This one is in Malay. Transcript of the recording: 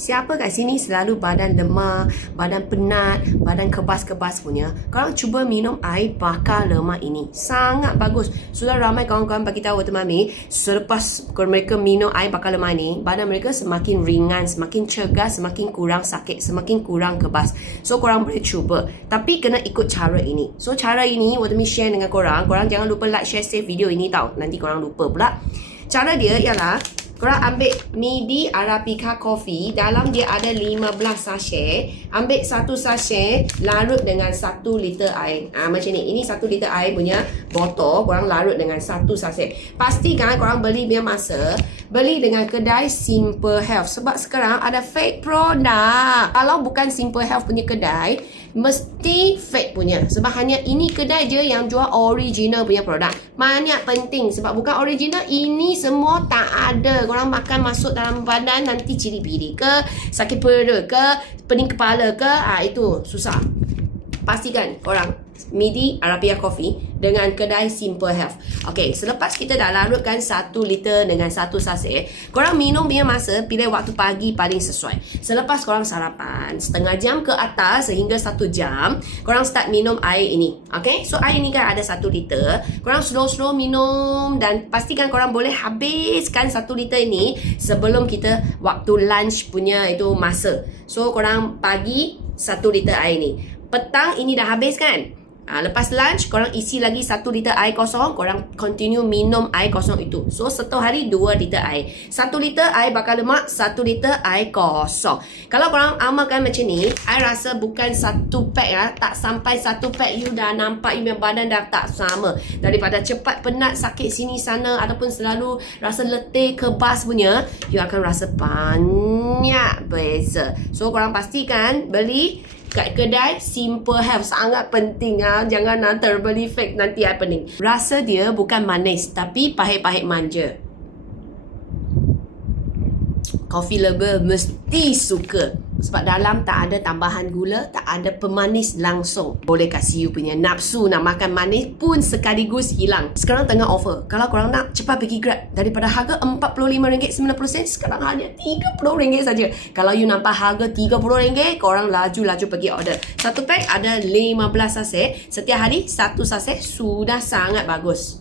Siapa kat sini selalu badan lemah, badan penat, badan kebas-kebas punya? Korang cuba minum air bakar lemak ini. Sangat bagus. Sudah ramai kawan-kawan bagi tahu teman Mami, selepas mereka minum air bakar lemak ini, badan mereka semakin ringan, semakin cergas, semakin kurang sakit, semakin kurang kebas. So korang boleh cuba. Tapi kena ikut cara ini. So cara ini, Watami share dengan korang. Korang jangan lupa like, share, save video ini tau. Nanti korang lupa pula. Cara dia ialah korang ambil midi Arabica coffee, dalam dia ada 15 sachet. Ambil satu sachet, larut dengan 1 liter air. Macam ni. Ini 1 liter air punya botol, korang larut dengan 1 sachet. Pastikan korang beli punya masa, beli dengan kedai Simple Health. Sebab sekarang ada fake product. Kalau bukan Simple Health punya kedai, mesti fake punya. Sebab hanya ini kedai je yang jual original punya produk. Banyak penting. Sebab bukan original, ini semua tak ada. Korang makan masuk dalam badan, nanti ciri-biri ke, sakit perut ke, pening kepala ke, itu susah. Pastikan korang midi Arabica coffee dengan kedai Simple Health. Okey, selepas kita dah larutkan 1 liter dengan 1 sachet, korang minum punya masa pilih waktu pagi paling sesuai. Selepas korang sarapan, setengah jam ke atas sehingga 1 jam, korang start minum air ini. Okey, so air ini kan ada 1 liter. Korang slow-slow minum dan pastikan korang boleh habiskan 1 liter ini sebelum kita waktu lunch punya itu masa. So korang pagi 1 liter air ni. Petang ini dah habis kan? Lepas lunch, korang isi lagi 1 liter air kosong. Korang continue minum air kosong itu. So, satu hari 2 liter air. 1 liter air bakar lemak, 1 liter air kosong. Kalau korang amalkan macam ni, I rasa bukan 1 pack tak sampai 1 pack you dah nampak you punya badan dah tak sama. Daripada cepat penat, sakit sini sana ataupun selalu rasa letih, kebas punya, you akan rasa banyak beza. So, korang pastikan beli kat kedai Simple Health. Sangat penting jangan terbeli fake, nanti pening. Rasa dia bukan manis tapi pahit-pahit manja. Coffee lover mesti suka. Sebab dalam tak ada tambahan gula, tak ada pemanis langsung. Boleh kasih you punya nafsu nak makan manis pun sekaligus hilang. Sekarang tengah offer. Kalau korang nak, cepat pergi Grab. Daripada harga RM45.90, sekarang hanya RM30 saja. Kalau you nampak harga RM30, korang laju-laju pergi order. Satu pack ada 15 sachet. Setiap hari 1 sachet sudah sangat bagus.